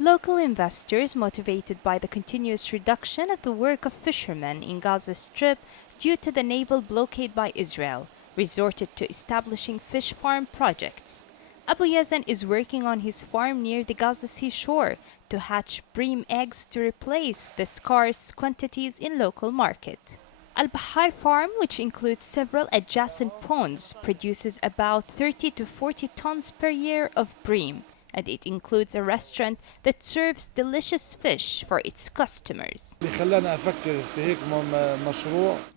Local investors, motivated by the continuous reduction of the work of fishermen in Gaza Strip due to the naval blockade by Israel, resorted to establishing fish farm projects. Abu Yazan is working on his farm near the Gaza seashore to hatch bream eggs to replace the scarce quantities in local market. Al-Bahar Farm, which includes several adjacent ponds, produces about 30 to 40 tons per year of bream, and it includes a restaurant that serves delicious fish for its customers.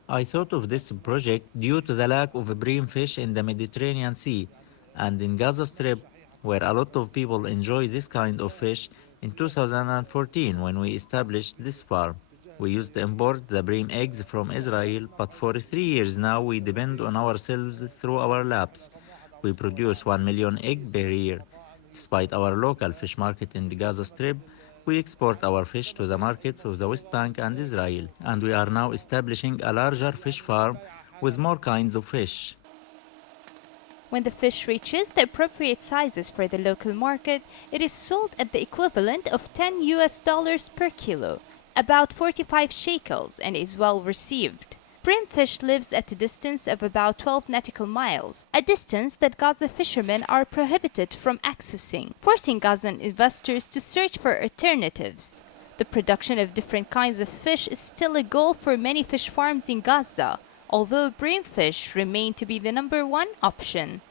I thought of this project due to the lack of bream fish in the Mediterranean Sea and in Gaza Strip, where a lot of people enjoy this kind of fish. In 2014, when we established this farm, we used to import the bream eggs from Israel, but for 3 years now we depend on ourselves through our labs. We produce 1 million eggs per year. Despite our local fish market in the Gaza Strip, we export our fish to the markets of the West Bank and Israel, and we are now establishing a larger fish farm with more kinds of fish. When the fish reaches the appropriate sizes for the local market, it is sold at the equivalent of $10 per kilo, about 45 shekels, and is well received. Brimfish lives at a distance of about 12 nautical miles, a distance that Gaza fishermen are prohibited from accessing, forcing Gazan investors to search for alternatives. The production of different kinds of fish is still a goal for many fish farms in Gaza, although brimfish remain to be the number one option.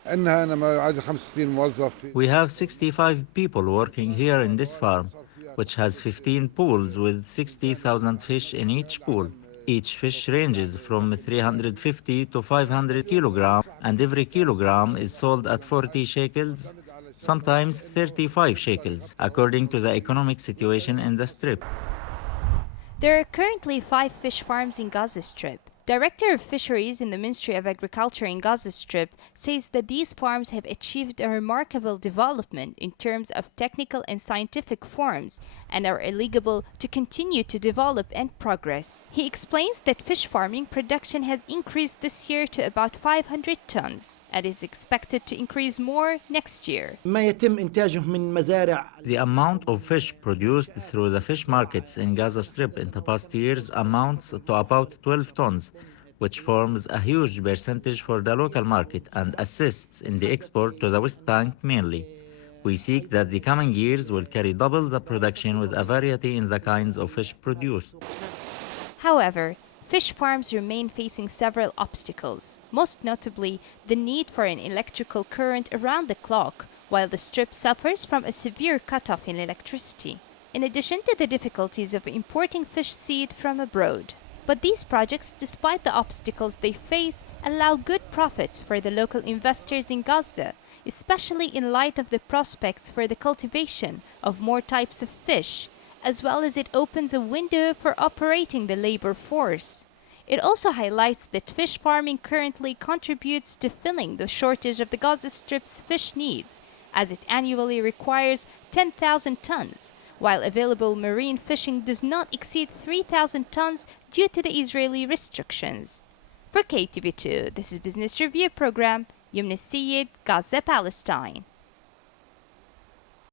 We have 65 people working here in this farm, which has 15 pools with 60,000 fish in each pool. Each fish ranges from 350 to 500 kilograms, and every kilogram is sold at 40 shekels, sometimes 35 shekels, according to the economic situation in the strip. There are currently 5 fish farms in Gaza Strip. Director of Fisheries in the Ministry of Agriculture in Gaza Strip says that these farms have achieved a remarkable development in terms of technical and scientific forms and are eligible to continue to develop and progress. He explains that fish farming production has increased this year to about 500 tons and is expected to increase more next year. The amount of fish produced through the fish markets in Gaza Strip in the past years amounts to about 12 tons, which forms a huge percentage for the local market and assists in the export to the West Bank mainly. We seek that the coming years will carry double the production with a variety in the kinds of fish produced. However, fish farms remain facing several obstacles, most notably the need for an electrical current around the clock, while the strip suffers from a severe cutoff in electricity, in addition to the difficulties of importing fish seed from abroad. But these projects, despite the obstacles they face, allow good profits for the local investors in Gaza, especially in light of the prospects for the cultivation of more types of fish, as well as it opens a window for operating the labor force. It also highlights that fish farming currently contributes to filling the shortage of the Gaza Strip's fish needs, as it annually requires 10,000 tons, while available marine fishing does not exceed 3,000 tons due to the Israeli restrictions. For KTV2, this is Business Review Program, Yumna Syed, Gaza, Palestine.